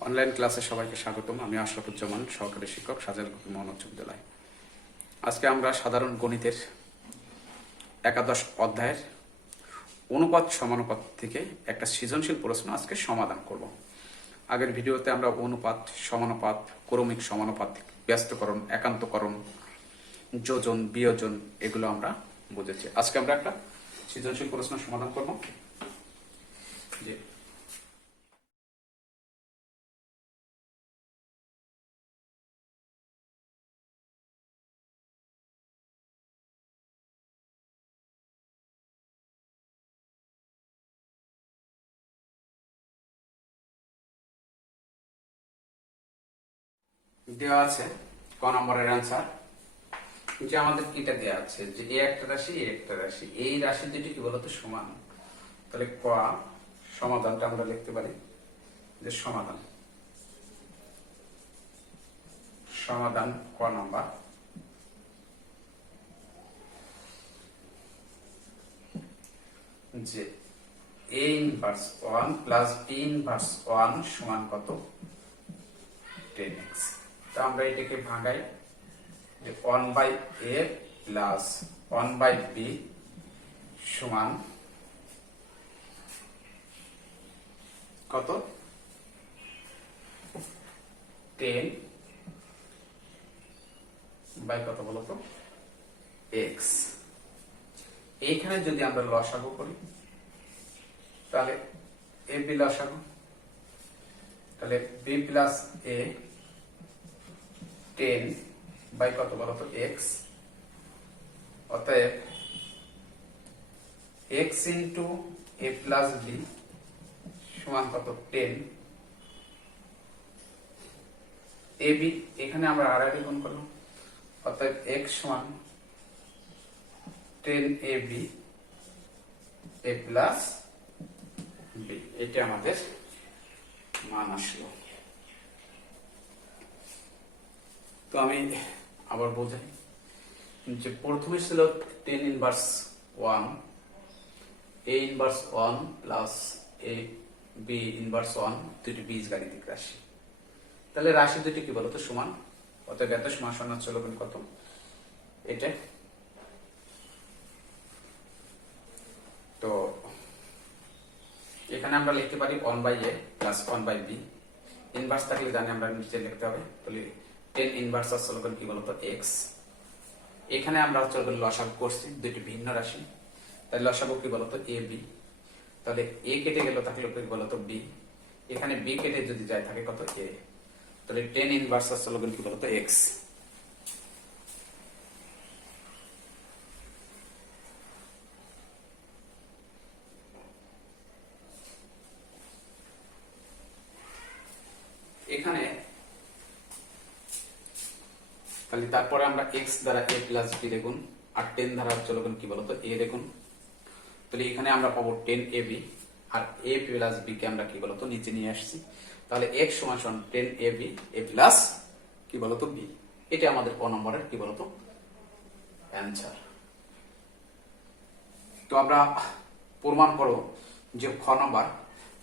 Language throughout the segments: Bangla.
অনলাইন ক্লাসে সবাইকে স্বাগতম। আমি আশরাফুজ্জামান, সহকারী শিক্ষক, শাহজালাল মহান উচ্চ বিদ্যালয়। আজকে আমরা সাধারণ গণিতের একাদশ অধ্যায়ের অনুপাত সমানুপাত থেকে একটা সৃজনশীল প্রশ্ন আজকে সমাধান করব। আগের ভিডিওতে আমরা অনুপাত, সমানুপাত, ক্রমিক সমানুপাত, ব্যস্তকরণ, একান্তকরণ, যোজন, বিয়োজন এগুলো আমরা বুঝেছি। আজকে আমরা একটা সৃজনশীল প্রশ্ন সমাধান করব। যে দেওয়া আছে ক নম্বরের অ্যান্সার, যে আমাদের এটা দেওয়া আছে যে এ একটা রাশি, এ একটা রাশি, এই রাশি দুটি কি বলতো সমান। তাহলে ক সমাধানটা আমরা লিখতে পারি যে সমাধান সমাধান ক নাম্বার যে a inverse 1 plus b inverse 1 সমান কত 10x। তো আমরা এটাকে ভাঙাই যে 1/a প্লাস 1/b সমান কত 10 বাই কত বলতো x। এইখানে যদি আমরা লসাগু করি তাহলে a b লসাগু, তাহলে b প্লাস a 10 বাই কত বলতো x, অতএব x into a plus b সমান কত 10। ab এখানে আমরা আড়াআড়ি গুণ করলাম, অতএব x সমান 10ab a প্লাস b। এটা আমাদের মান আসলো। তো আমি আবার বোঝাই যে প্রথমে ছিল 10 inverse 1, a inverse 1 plus a b inverse 1, দুটি বীজগাণিতিক রাশি। তাহলে রাশি দুটি কি বলতো সমান, অতএব এত সমান সমান চলো কত এটা। তো এখানে আমরা লিখতে পারি 1/a প্লাস 1/b, ইনভার্স থাকলে জানি আমরা নিচে লিখতে হবে। তাহলে 10 ইনভার্স আসলে কি বলতো x। এখানে আমরা চলবে লসাগু করছি, দুটি ভিন্ন রাশি, তাই লসাগু কি বলতো ab। তাহলে a কেটে গেল, থাকলে কি বলতো b, এখানে b কেটে যদি যায় থাকে কত a। তাহলে 10 ইনভার্স আসলে কি বলতো x। এখানে তাহলে তারপরে আমরা x দ্বারা a প্লাস b দেখুন, আর 10 দ্বারা চলবেন কি বলতো a দেখুন। তাহলে এখানে আমরা পাবো 10ab, আর a প্লাস b কে আমরা কি বলতো নিচে নিয়ে আসছি। তাহলে x সমান সমান 10ab a প্লাস কি বলতো b। এটা আমাদের ক নম্বরের কি বলতো অ্যান্সার। তো আমরা প্রমাণ করব যে খ নম্বর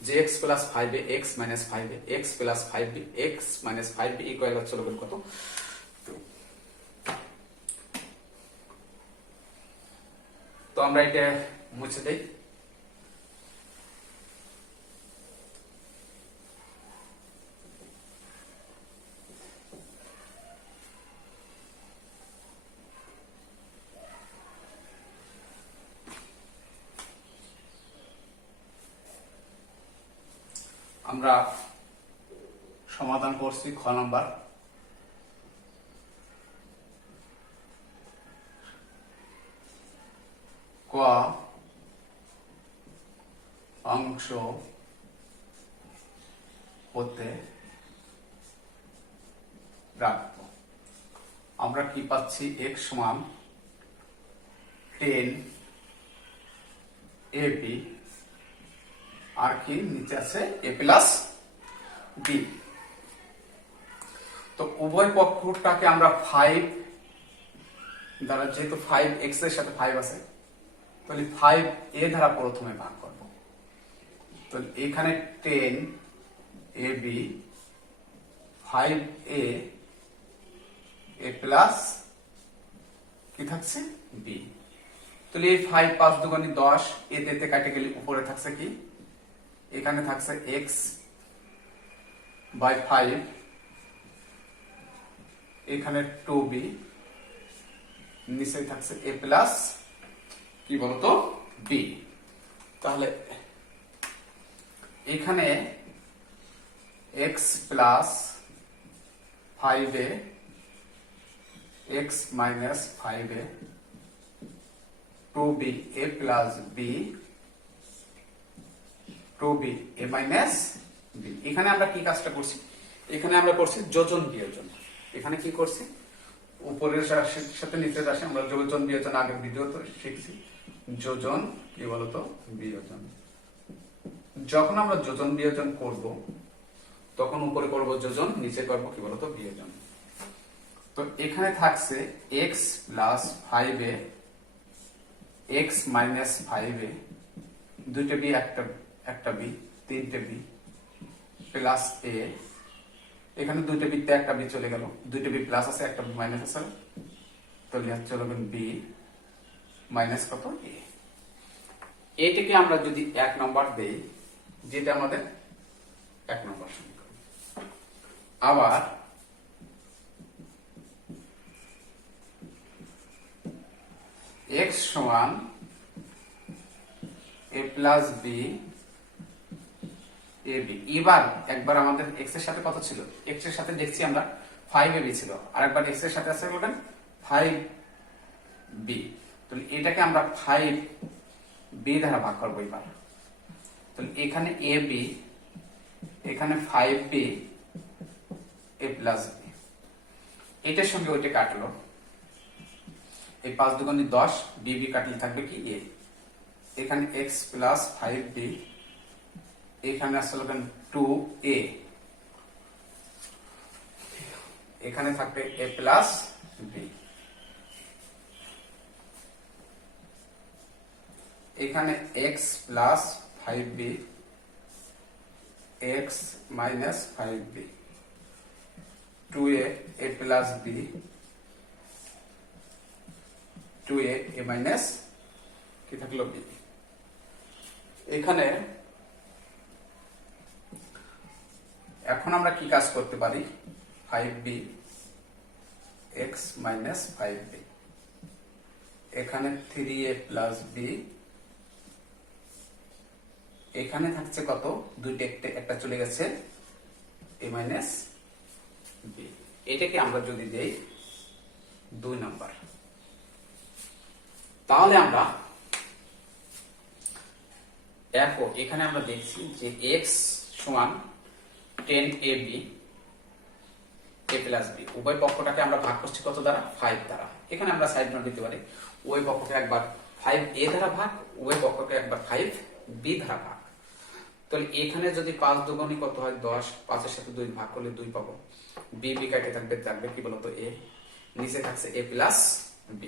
যে x plus 5a x minus 5a x plus 5b x minus 5b equal চলবেন কত। তো আমরা এটা মুছে দেই। আমরা সমাধান করছি খ নাম্বার। ক অংশ হতে রাখবো। আমরা কি পাচ্ছি x সমান 10ab, আর কি নিচে আছে a প্লাস b। তো উভয় পক্ষটাকে আমরা 5 দ্বারা, যেহেতু 5x এর সাথে 5 আছে, তাহলে 5a দ্বারা প্রথমে ভাগ করব। তো এখানে 10ab 5a এ প্লাস কি থাকছে বি। তাহলে এই 5 5 দুগুণে 10, এতে কাটে গেলে উপরে থাকছে কি, এখানে থাকছে x বাই 5, এখানে 2b, নিচে থাকছে a প্লাস কি বলতো b। তাহলে এখানে x plus 5a x minus 5a 2b a plus b 2b a minus b। এখানে আমরা কি কাজটা করছি, এখানে আমরা করছি যোজন বিয়োজন। এখানে কি করছি, উপরের রাশির সাথে নিচের রাশি আমরা যোজন বিয়োজন আগের ভিডিওতে শিখছি। যোজন কি বলতো বিয়োজন। যখন আমরা যোজন বিয়োজন করব তখন উপরে করব যোজন, নিচে করব কি বলতো বিয়োজন। তো এখানে থাকছে x plus 5a x minus 5a, দুইটা বি একটা বি, তিনটে বি প্লাস a, এখানে দুইটা বিতে একটা বি চলে গেল, দুইটা বি প্লাস আছে একটা বি মাইনাস আছে, তাহলে চলে গেল বি মাইনাস কত a। এটাকে আমরা যদি 1 নম্বর দেই, যেটা আমাদের 1 নম্বর সমীকরণ। আবার x সমান a প্লাস b ab। এবার একবার আমাদের x এর সাথে কত ছিল, x এর সাথে দেখছি আমরা 5ab ছিল, আর একবার x এর সাথে আছে বলবেন 5b। তাহলে এটাকে আমরা 5b দ্বারা ভাগ করব এবার। তাহলে এখানে ab, এখানে 5b a প্লাস b, এটার সঙ্গে ওইটা কাটলো, এই 5 দুগুণে 10, bb কাটলে থাকবে কি a। এখানে x প্লাস 5b, এখানে আসলে 2a, এখানে থাকবে a প্লাস b, এখানে x plus 5b x minus 5b 2a a plus b 2a a minus কি থাকলো b। এখানে এখন আমরা কি কাজ করতে পারি, 5b x মাইনাস 5b, এখানে 3a প্লাস b, এখানে থাকছে কত, দুইটা একটা চলে গেছে a মাইনাস b। এটাকে আমরা যদি দেই 2 নাম্বার, তাহলে আমরা দেখো এখানে আমরা দেখছি যে x সমান 10ab a প্লাস b, উভয় পক্ষটাকে আমরা ভাগ করছি কত দ্বারা, 5 দ্বারা। এখানে আমরা সাইড নোট দিতে পারি, উভয় পক্ষকে একবার 5a দ্বারা ভাগ, উভয় পক্ষকে একবার 5b দ্বারা ভাগ। তাহলে এখানে যদি 5 দুগুণে কত হয় 10, 5 এর সাথে 2 ভাগ করলে 2 পাবো, b কাটে থাকবে কি বলতো a, নিচে থাকছে a প্লাস b।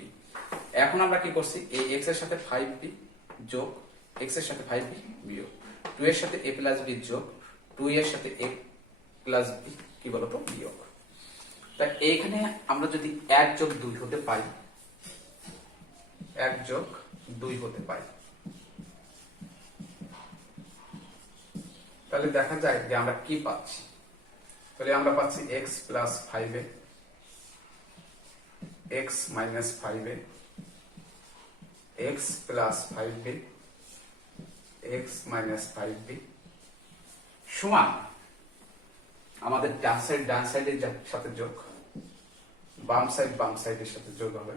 এখন আমরা কি করছি, এই x এর সাথে 5b যোগ x এর সাথে 5b বিয়োগ 2 এর সাথে a প্লাস b যোগ 2 এর সাথে a প্লাস b কি বলতো বিয়োগ। তাই এইখানে আমরা যদি 1 যোগ 2 হতে পাই, 1 যোগ 2 হতে পাই, তাহলে দেখা যায় যে আমরা কি পাচ্ছি। তাহলে আমরা পাচ্ছি x plus 5a x minus 5a x plus 5b x minus 5b সমান আমাদের ডান সাইডের সাথে যোগ, বাম সাইডের সাথে যোগ হবে।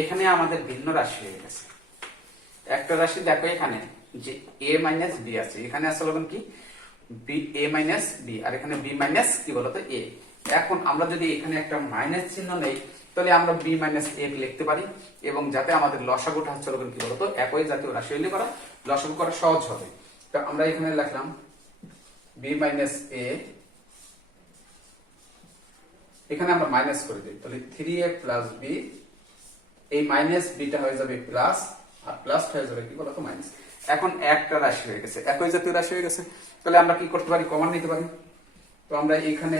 এখানে আমাদের ভিন্ন রাশি হয়ে গেছে। একটা রাশি দেখো এখানে যে a মাইনাস b আছে, এখানে আসলে কি b a মাইনাস b, আর এখানে b মাইনাস কি বলতো a। এখন আমরা যদি এখানে একটা মাইনাস চিহ্ন নেই, তাহলে আমরা b মাইনাস a লিখতে পারি, এবং যাতে আমাদের লসাগুটা হচ্ছে কি বলতো একই জাতীয় রাশি হলে করা লসাগু করা সহজ হবে। তো আমরা এখানে লিখলাম b মাইনাস a, এখানে আমরা মাইনাস করে দিই, তাহলে 3a প্লাস b, এই মাইনাস বিটা হয়ে যাবে প্লাস, আর প্লাস হয়ে যাবে কি বলতো মাইনাস। এখন একটা রাশি হয়ে গেছে, একই জাতীয় রাশি হয়ে গেছে, তাহলে আমরা কি করতে পারি, কমন নিতে পারি। তো আমরা এইখানে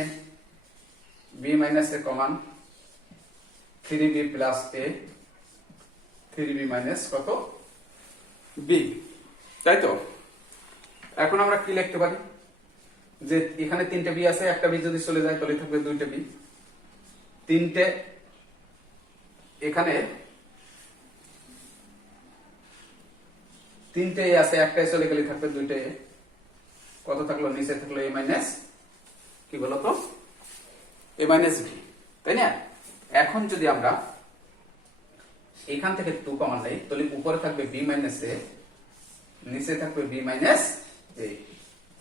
বি মাইনাস এ কমান 3b প্লাস এ 3b মাইনাস কত বি, তাই তো। এখন আমরা কি লিখতে পারি, যে এখানে 3টে বি আছে, একটা বি যদি চলে যায় তাহলে থাকবে 2টে বি, 3টে এখানে 3টে এ আছে, একটাই চলে গেলে থাকবে 2টে এ, কত থাকলো, নিচে থাকলো এ মাইনাস কি বলতো এ মাইনাস বি, তাই না। এখন যদি আমরা এখান থেকে 2 কমন নেই, তাহলে উপরে থাকবে বি মাইনাস এ, নিচে থাকবে বি মাইনাস এ,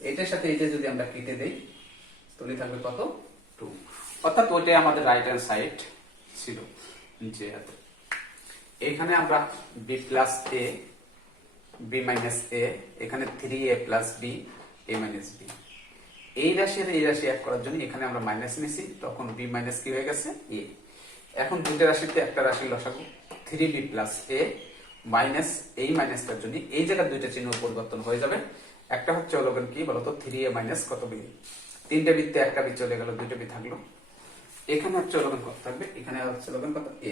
এটার সাথে এটা যদি আমরা কেটে দেই তাহলে থাকবে কত 2, অর্থাৎ ওইটাই আমাদের রাইট হ্যান্ড সাইড ছিল। যে এখানে আমরা B plus A B minus এ, এখানে 3a plus B A minus B, এই রাশি আর এই রাশি এক করার জন্য এখানে আমরা মাইনাস নিছি, তখন বি মাইনাস কি হয়ে গেছে এ। এখন দুইটা রাশিতে একটা রাশি লসাগু 3b প্লাস এ মাইনাস এই মাইনাসটার জন্য এই জায়গায় দুইটা চিহ্ন পরিবর্তন হয়ে যাবে। একটা হচ্ছে হলো কি বলতো 3a মাইনাস কত বি, 3টে বিতে একটা বি চলে গেল, 2টে বি থাকলো, এখানে হচ্ছে হলো কত থাকবে, এখানে হচ্ছে হলো কত এ,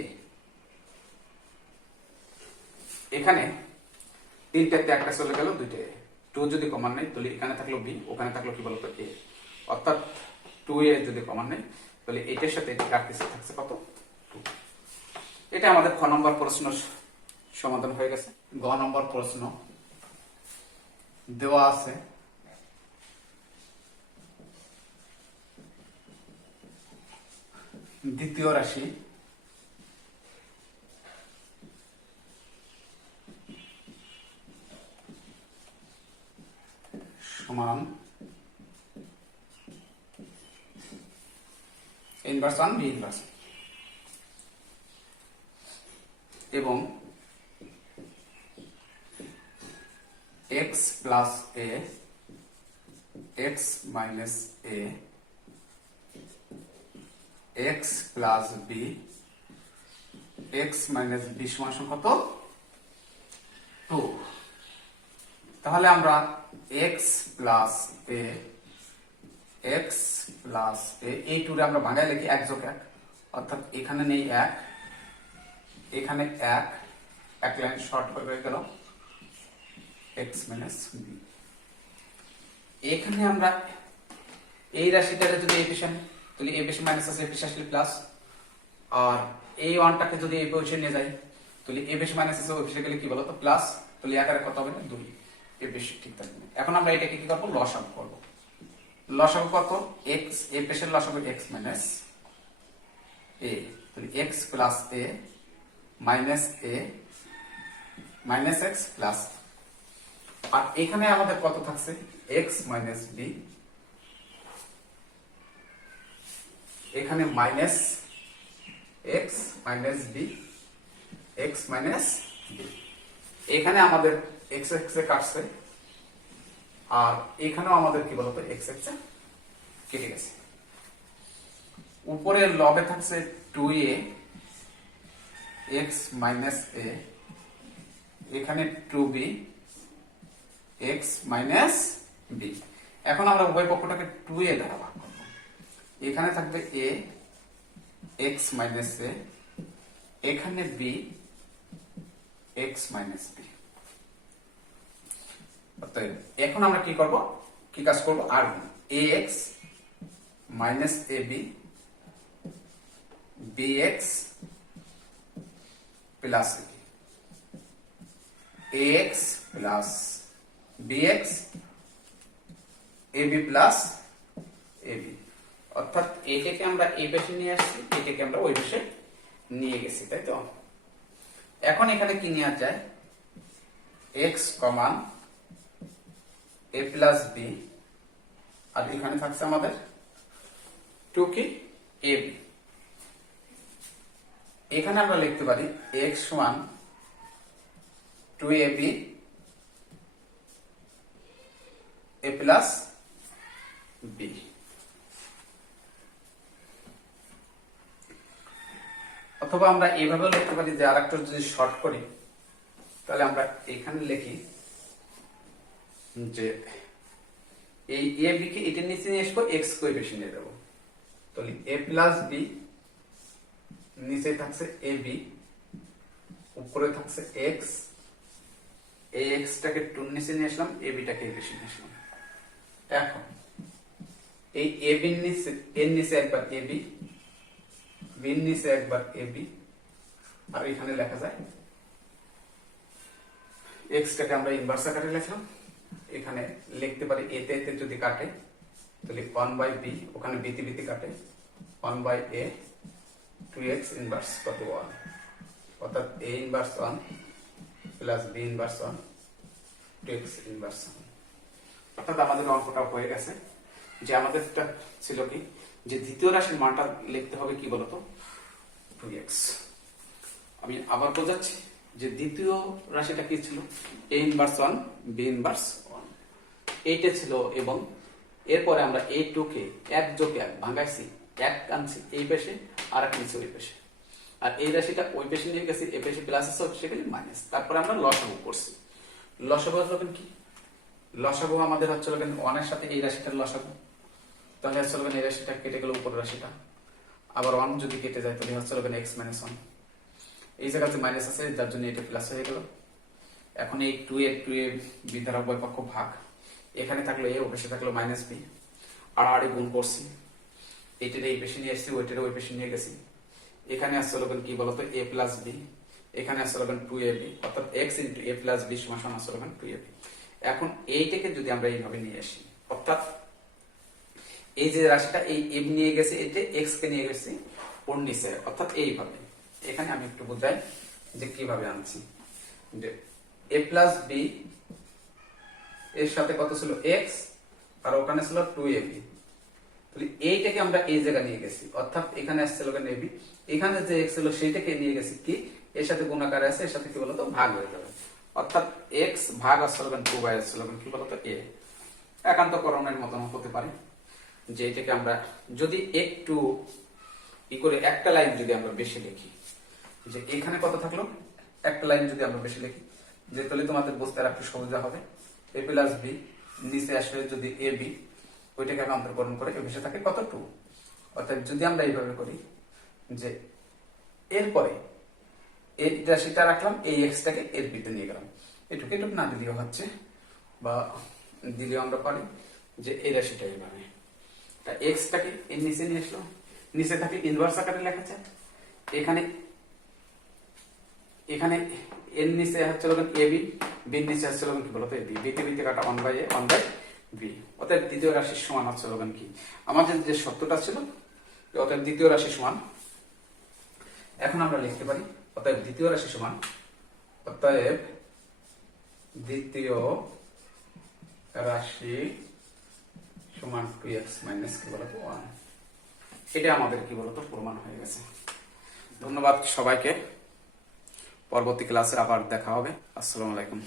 এখানে 3টাতে একটা চলে গেল, 2টে 2 যদি কমন নেই তাহলে এখানে থাকলো বি, ওখানে থাকলো কি বলতো এ, অর্থাৎ 2a যদি কমন নেই তাহলে এটার সাথে এটা কাটতেছে, থাকছে কত 2। এটা আমাদের খ নম্বর প্রশ্ন সমাধান হয়ে গেছে। গ নম্বর প্রশ্ন দেওয়া আছে দ্বিতীয় রাশি সমান ইনভার্স 1 বি ইনভার্স এবং x plus a x minus a x plus b x minus b সমান কত 2। তাহলে আমরা x plus a x plus a এই 2 রে আমরা ভাঙায় লিখি 1 যোগ 1, অর্থাৎ এখানে নেই 1, এখানে 1, এক লাইন শর্ট হয়ে গেল x মাইনাস b। এখানে আমরা এই রাশিটাকে যদি এই পেশে তাহলে এই পেশে মাইনাস আছে, এই পেশে আসলে প্লাস, আর এই 1টাকে যদি এই পেশে নিয়ে যাই তাহলে এই পেশে মাইনাস আছে, ওই পেশে গেলে কি বলতো প্লাস, তাহলে একারে কত হবে না 2, এই পেশে ঠিক থাকবে। এখন আমরা এটাকে কি করব, লসাগু করব। লসাগু কত, x এই পেশের লসাগু x মাইনাস a, তাহলে x plus a minus a minus x plus, আর এখানে আমাদের কত থাকছে x মাইনাস b, এখানে minus x minus b x minus b, এখানে আমাদের x x এ কাটছে, আর এখানেও আমাদের কি বলতো x x এ কেটে গেছে। উপরের লবে থাকছে 2a x মাইনাস a, এখানে 2b x মাইনাস b। এখন আমরা উভয় পক্ষটাকে 2a দ্বারা ভাগ করব, এখানে থাকবে a x মাইনাস a, এখানে b x মাইনাস b। এখন আমরা কি করব, কি কাজ করব, আর ax minus ab bx plus ax plus bx ab plus ab, অর্থাৎ এটাকে আমরা এই পাশে নিয়ে আসছি, এটাকে আমরা ওই পাশে নিয়ে গেছি, তাই তো। এখন এখানে কি নেওয়া যায়, x কমান a প্লাস b, আর এখানে থাকছে আমাদের 2 কি ab। এখানে আমরা লিখতে পারি x সমান 2ab a প্লাস b, অথবা আমরা এইভাবে লিখতে পারি যে আরেকটা যদি শর্ট করি তাহলে আমরা এখানে লিখি যে এই এ বি কে এটার নিচে নিয়ে আসবো, এক্স কোএফিসিয়েন্ট নিয়ে দেবো। তাহলে এ প্লাস বি, নিচে থাকছে এ বি, উপরে থাকছে এক্স, এই এক্সটাকে টুর নিচে নিয়ে আসলাম, এ বিটাকে এর নিয়ে আসলাম। এখন এই এ বির নিচে, এর নিচে একবার এ বি, বির নিচে একবার এ বি, আর এখানে লেখা যায় এক্সটাকে আমরা ইনভার্স আকারে লিখলাম। এখানে লিখতে পারি এতে এতে যদি কাটে তাহলে 1/b, ওখানে বিতে বিতে কাটে 1/a, 2x ইনভার্স কত 1, অর্থাৎ a inverse 1 plus b inverse 1, 2x inverse 1। অর্থাৎ আমাদের অঙ্কটা হয়ে গেছে। যে আমাদেরটা ছিল কি, যে দ্বিতীয় রাশির মানটা লিখতে হবে কি বলতো, 2x। আমি আবার বোঝাচ্ছি যে দ্বিতীয় রাশিটা কি ছিল, a ইনভার্স 1, b ইনভার্স 1 এইটা ছিল, এবং এরপরে আমরা a2 কে 1 যোগ 1 ভাঙাইছি, 1 আনছি এই পাশে আর এক নিচে ওই পাশে, আর এই রাশিটা ওই পাশে নিয়ে গেছি, এই পাশে প্লাস আছে ওই পাশে মাইনাস। তারপরে আমরা লসাগু করছি। লসাগু হলো কি, লসাগু আমাদের হচ্ছে 1 এর সাথে এই রাশিটার লসাগু, তাহলে হচ্ছে এই রাশিটা কেটে গেল উপরের রাশিটা, আবার 1 যদি কেটে যায় তাহলে হচ্ছে x মাইনাস 1, এই জায়গাতে মাইনাস আছে যার জন্য এটা প্লাস হয়ে গেল। এখন এই 2 এ বি দ্বারা উভয় পক্ষ ভাগ, এখানে থাকলো এ, ওপাশে থাকলো মাইনাস বি, আর আর গুণ করছি, এইটার এই পেশে নিয়ে আসছি, ওইটার ওই পেশে নিয়ে গেছি। এখানে আসছে কি বলতো এ প্লাস বি, এখানে আসছে 2ab, অর্থাৎ এক্স ইন্টু এ প্লাস বি সমান আসছে 2ab। এখন এইটাকে যদি আমরা এইভাবে নিয়ে আসি, অর্থাৎ এই যে রাশিটা এই এম নিয়ে গেছে, এটা এক্স কে নিয়ে গেছি ওর নিচে, অর্থাৎ এইভাবে। এখানে আমি একটু বোঝাই যে কিভাবে আনছি, যে এ প্লাস বি এর সাথে কত ছিল এক্স, আর ওখানে ছিল 2ab, তাহলে এইটাকে আমরা এই জায়গা নিয়ে গেছি, অর্থাৎ এখানে আসছিল এবি, এখানে যে এক্স ছিল সেইটাকে নিয়ে গেছি কি এর সাথে গুণাকারে আছে, এর সাথে কি বলতো ভাগ হয়ে যাবে, অর্থাৎ এক্স ভাগ আসছিল 2 আসছিল কি বলতো এ। একান্তকরণের মতন হতে পারে যে এটাকে আমরা যদি একটু ই করে একটা লাইন যদি আমরা বেশি লিখি, যে এখানে কত থাকলো একটা লাইন যদি আমরা বেশি লিখি, যে তাহলে তোমাদের বুঝতে আর একটু সুবিধা হবে। এ প্লাস বি নিচে আসবে যদি এ বি, ওইটাকে একান্তকরণ করে এ থাকে কত 2, অর্থাৎ যদি আমরা এইভাবে করি যে এরপরে এই রাশিটা রাখলাম, এই এক্সটাকে এর বিতে নিয়ে গেলাম, এটুকু এটুকু না দিলেও হচ্ছে, বা দিলেও আমরা পারি যে এই রাশিটা এইভাবে, তা এক্সটাকে এর নিচে নিয়ে আসলো, নিচে থাকে ইনভার্স আকারে লেখা যায়। এখানে এখানে এর নিচে হচ্ছে এ বি, বির নিচে হচ্ছে কি বলতো বি, বিতে বিতে কাটা 1/a 1/b, অর্থাৎ দ্বিতীয় রাশির সমান হচ্ছে কি আমাদের যে সত্যটা ছিল, অর্থাৎ দ্বিতীয় রাশি সমান। এখন আমরা লিখতে পারি অতএব দ্বিতীয় রাশি সমান, অতএব দ্বিতীয় রাশি সমান 2x মাইনাস কি বলতো 1। এটা আমাদের কি বলতো প্রমাণ হয়ে গেছে। ধন্যবাদ সবাইকে, পরবর্তী ক্লাসে আবার দেখা হবে। আসসালামু আলাইকুম।